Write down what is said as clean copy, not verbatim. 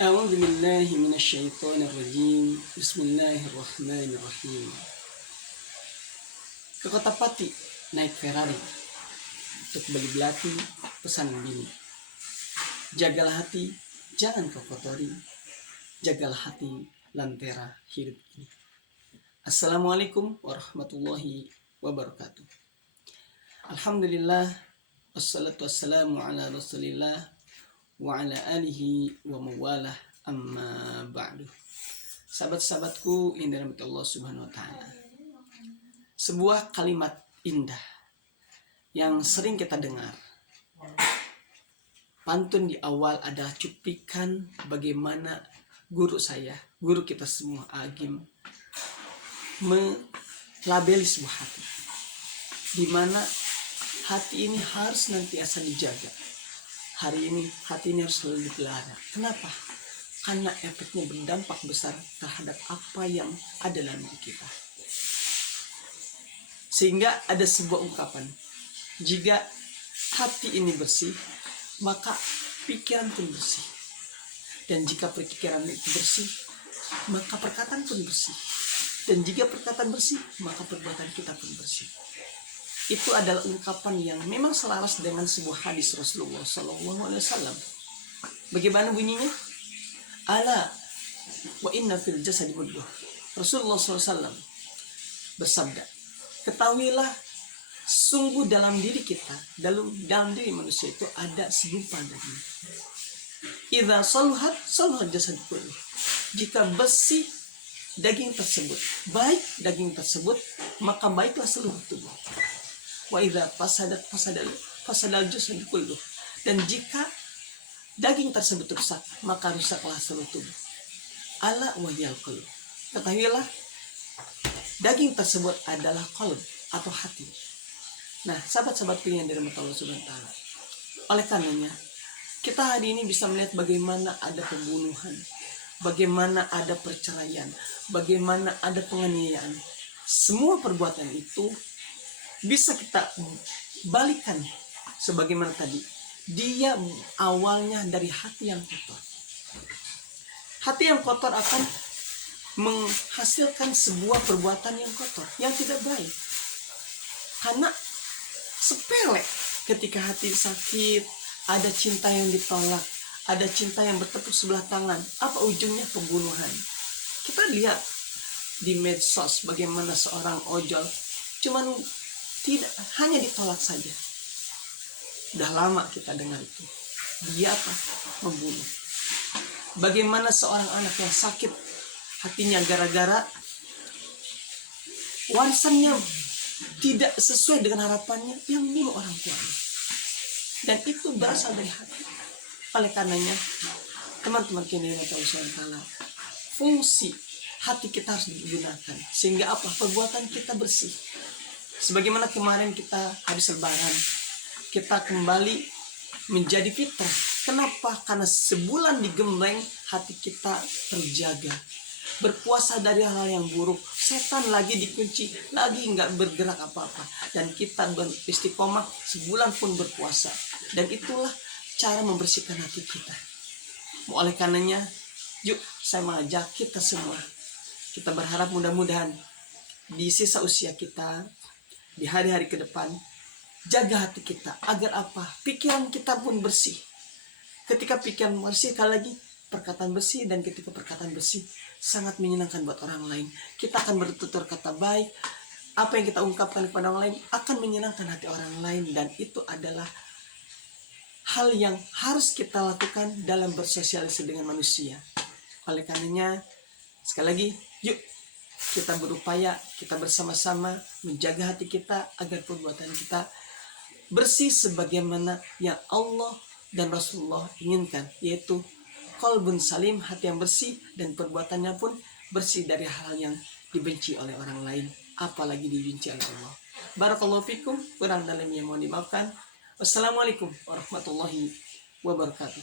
A'udzu billahi minasyaitonir rajim. Bismillahirrahmanirrahim. Ke kota Pati naik Ferrari untuk beli belati pesanan bini. Jagalah hati, jangan kau kotori. Jagalah hati, lentera hidup ini. Assalamualaikum warahmatullahi wabarakatuh. Alhamdulillah, wassalatu wassalamu ala rasulillah wa ala alihi wa mawalah, amma ba'du. Sahabat-sahabatku yang dirahmati Allah Subhanahu wa taala. Sebuah kalimat indah yang sering kita dengar. Pantun di awal adalah cuplikan bagaimana guru kita semua, Agim, melabeli sebuah hati, di mana hati ini harus nantiasa dijaga. Hari ini hati ini harus selalu dipelihara. Kenapa? Karena efeknya berdampak besar terhadap apa yang ada dalam diri kita. Sehingga ada sebuah ungkapan, jika hati ini bersih, maka pikiran pun bersih. Dan jika pikiran itu bersih, maka perkataan pun bersih. Dan jika perkataan bersih, maka perbuatan kita pun bersih. Itu adalah ungkapan yang memang selaras dengan sebuah hadis Rasulullah SAW. Bagaimana bunyinya? Ala wa inna fil jasadi mudghah. Rasulullah SAW bersabda, ketahuilah, sungguh dalam diri kita, dalam diri manusia itu ada segumpal daging. Idza saluhat jasad kullu. Jika bersih daging tersebut, baik daging tersebut, maka baiklah seluruh tubuh. Wa idza fasadal jasad kullu. Dan jika daging tersebut rusak, maka rusaklah seluruh tubuh. Ala wahyal qalb. Ketahuilah, daging tersebut adalah qalb atau hati. Nah, sahabat-sahabat yang dirahmati Allah Subhanahu wa taala. Oleh karenanya, kita hari ini bisa melihat bagaimana ada pembunuhan, bagaimana ada perceraian, bagaimana ada penganiayaan. Semua perbuatan itu bisa kita balikan sebagaimana tadi. Dia awalnya dari hati yang kotor. Hati yang kotor akan menghasilkan sebuah perbuatan yang kotor, yang tidak baik. Karena sepele ketika hati sakit, ada cinta yang ditolak, ada cinta yang bertepuk sebelah tangan. Apa ujungnya? Pembunuhan. Kita lihat di medsos bagaimana seorang ojol cuman tidak hanya ditolak saja. Udah lama kita dengar itu. Dia apa? Membunuh. Bagaimana seorang anak yang sakit hatinya gara-gara warisannya tidak sesuai dengan harapannya, yang membunuh orang tuanya. Dan itu berasal dari hati. Oleh karenanya, teman-teman kini yang tahu SWT, fungsi hati kita harus digunakan sehingga apa? Perbuatan kita bersih. Sebagaimana kemarin kita habis lebaran, kita kembali menjadi fitrah. Kenapa? Karena sebulan digembleng, hati kita terjaga. Berpuasa dari hal yang buruk, setan lagi dikunci, lagi nggak bergerak apa-apa, dan kita beristiqomah sebulan pun berpuasa. Dan itulah cara membersihkan hati kita. Oleh karenanya, yuk saya mengajak kita semua, kita berharap mudah-mudahan di sisa usia kita, di hari-hari ke depan, jaga hati kita agar apa? Pikiran kita pun bersih. Ketika pikiran bersih, sekali lagi perkataan bersih, dan ketika perkataan bersih sangat menyenangkan buat orang lain. Kita akan bertutur kata baik. Apa yang kita ungkapkan kepada orang lain akan menyenangkan hati orang lain, dan itu adalah hal yang harus kita lakukan dalam bersosialisasi dengan manusia. Oleh karenanya, sekali lagi, yuk kita berupaya, kita bersama-sama menjaga hati kita agar perbuatan kita bersih sebagaimana yang Allah dan Rasulullah inginkan, yaitu qalbun salim, hati yang bersih, dan perbuatannya pun bersih dari hal yang dibenci oleh orang lain, apalagi dibenci oleh Allah. Barakallahu fikum, kurang dalamnya mohon dimaafkan. Wassalamualaikum warahmatullahi wabarakatuh.